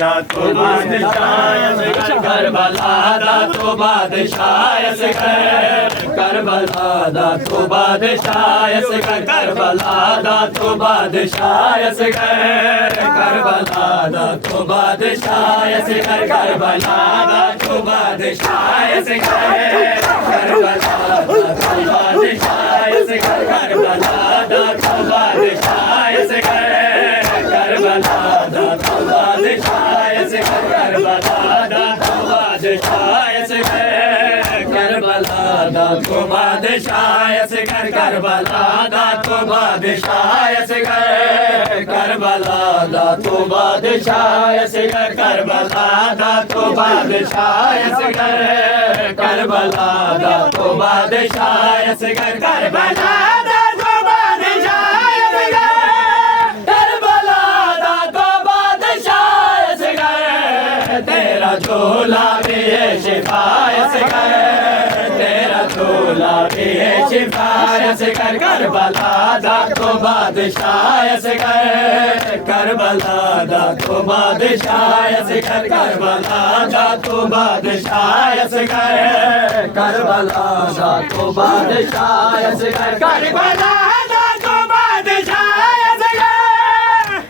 दा तो बादशाह असगर करबला दा तो बादशाह असगर करबला दा तो बादशाह असगर करबला दा तो बादशाह असगर करबला दा तो बादशाह असगर करबला दा तो बादशाह असगर करबला दा तो बादशाह असगर करबला दा तो बादशाह असगर करबला दा तो बादशाह असगर करबला दा तो बादशाह असगर करबला दा तो बादशाह असगर करबला दा तो बादशाह असगर करबला दा तो बादशाह असगर करबला दा तो बादशाह असगर करबला दा तो बादशाह असगर करबला दा तो बादशाह असगर करबला दा तो बादशाह असगर तेरा झोला भी है शिफा असगर तेरा झोला भी है शिफा असगर करबला दा तो बादशाह असगर करबला दा तो बादशाह असगर करबला दा तो बादशाह असगर करबला दा तो बादशाह असगर करबला दा तो बादशाह असगर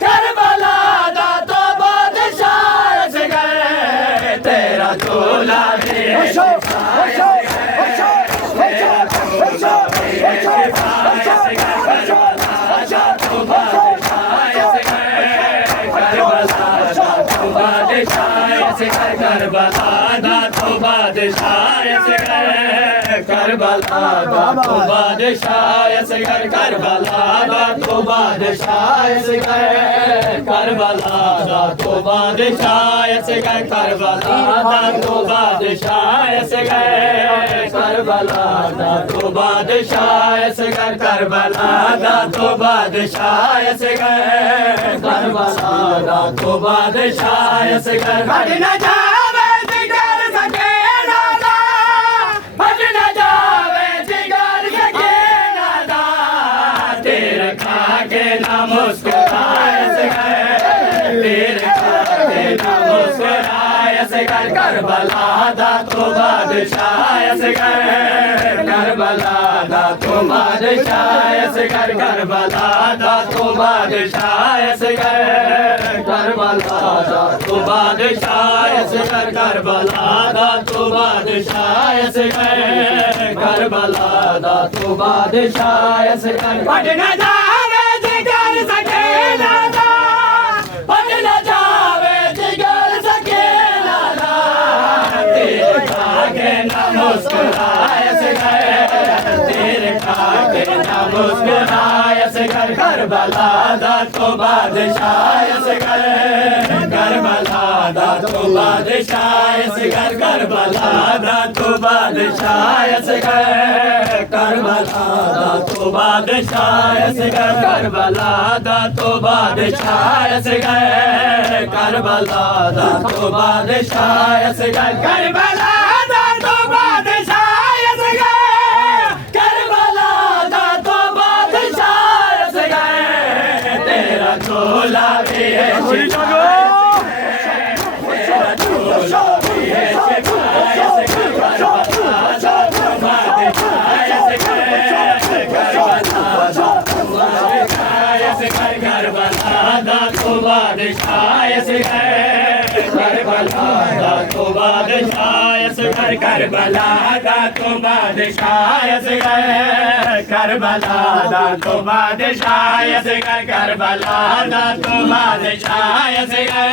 करबला दा तो बादशाह असगर तेरा झोला भी है शिफा करबला दा तो बादशाह असगर करबला दा तो बादशाह असगर करबला दा तो बादशाह असगर करबला दा तो बादशाह असगर करबला दा तो बादशाह असगर करबला दा तो बादशाह असगर करबला दा तो बादशाह असगर करबला दा तो बादशाह असगर हट न जावे जिगर सके नादा हट न जावे जिगर सके नादा तेरे खाके ना मुस्कुराए असगर तेरे खाके ना मुस्कुराए असगर करबला दा तो बादशाह असगर करबला दा तो बादशाह असगर करबला दा तो बादशाह असगर करबला दा तो बादशाह असगर करबला दा तो बादशाह असगर करबला दा तो बादशाह असगर हट न जावे जिगर सके नादा हट न जावे जिगर सके नादा तेरे खाके ना मुस्कुराए असगर तेरे खाके ना मुस्कुराए असगर करबला दा तो बादशाह असगर करबला दा तो बादशाह असगर करबला दा तो बादशाह असगर करबला दा तो बादशाह असगर करबला दा तो बादशाह असगर करबला दा तो बादशाह असगर करबला दा तो बादशाह असगर करबला दा तो बादशाह असगर तेरा झोला भी है शिफा तेरा झोला भी है शिफा असगर करबला दा तो बादशाह असगर करबला दा तो बादशाह असगर करबला दा तो बादशाह असगर करबला दा तो बादशाह असगर करबला दा तो बादशाह असगर करबला दा तो बादशाह असगर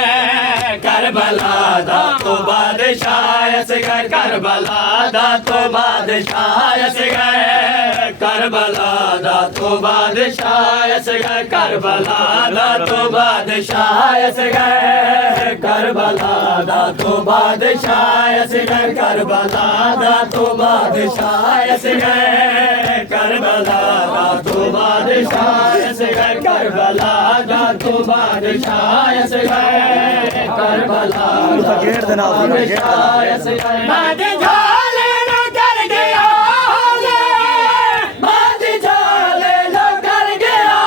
करबला दा तो बादशाह असगर करबला दा तो बादशाह असगर करबला दा तो बादशाह असगर करबला दा तो बादशाह असगर करबला दा तो बादशाह असगर करबला दा तो बादशाह असगर करबला दा तो बादशाह असगर करबला दा तो बादशाह असगर करबला दा तो बादशाह असगर करबला दा तो बादशाह असगर मादे झाले न कर गया मादे झाले न कर गया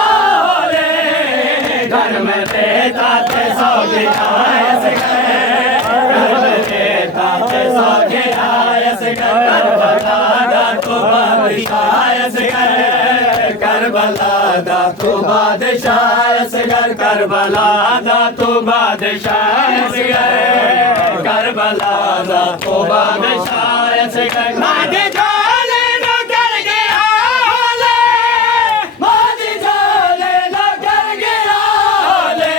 घर में बेटा ते सौ गया बादशाह असगर करबला दा तो बादशाह असगर करबला दा तो बादशाह असगर मादे जाले नो कर गया ले मादे जाले नो कर गया ले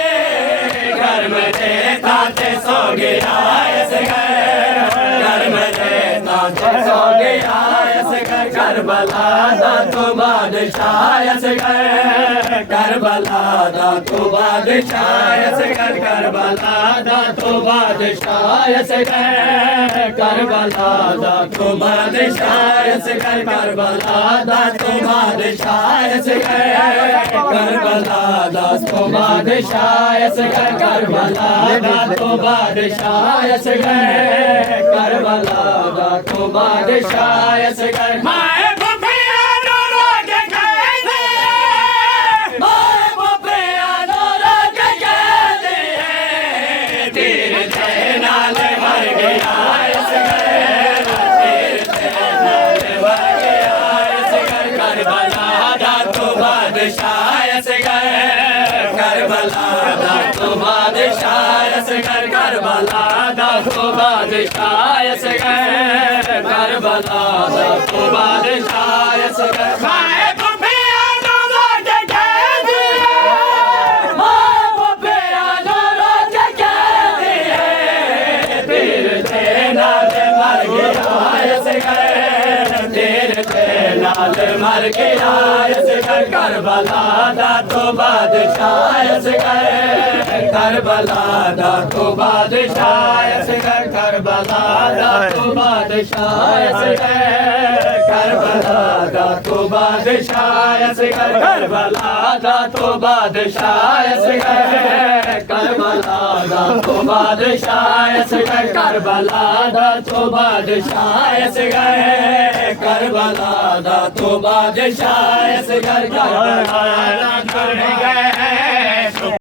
घर में देता ते सो गया असगर घर में देता ते सो गया असगर करबला दा तो बादशाह असगर करबला दा तो बादशाह असगर करबला दा तो बादशाह असगर करबला दा तो बादशाह असगर करबला दा तो बादशाह असगर करबला दा तो बादशाह असगर करबला दा तो बादशाह असगर करबला दा तो बादशाह असगर माए बफिया नूरों के कहते माए बफिया नूरों के कहते तीर से नाल मर गया असगर तीर से नाल मर गया असगर करबला दा तो बादशाह असगर करबला दा तो बादशाह असगर करबला दा तो बादशाह असगर करबला दा तो बादशाह असगर माए बफिया नूरों के कहते माए बफिया नूरों के कहते तीर से नाल मर गया असगर तीर से नाल मर गया असगर करबला दा तो बादशाह असगर करबला दा तो बादशाह असगर करबला दा तो बादशाह असगर करबला दा तो बादशाह असगर करबला दा तो बादशाह असगर करबला दा तो बादशाह असगर करबला दा तो बादशाह असगर करबला दा तो बादशाह असगर करबला दा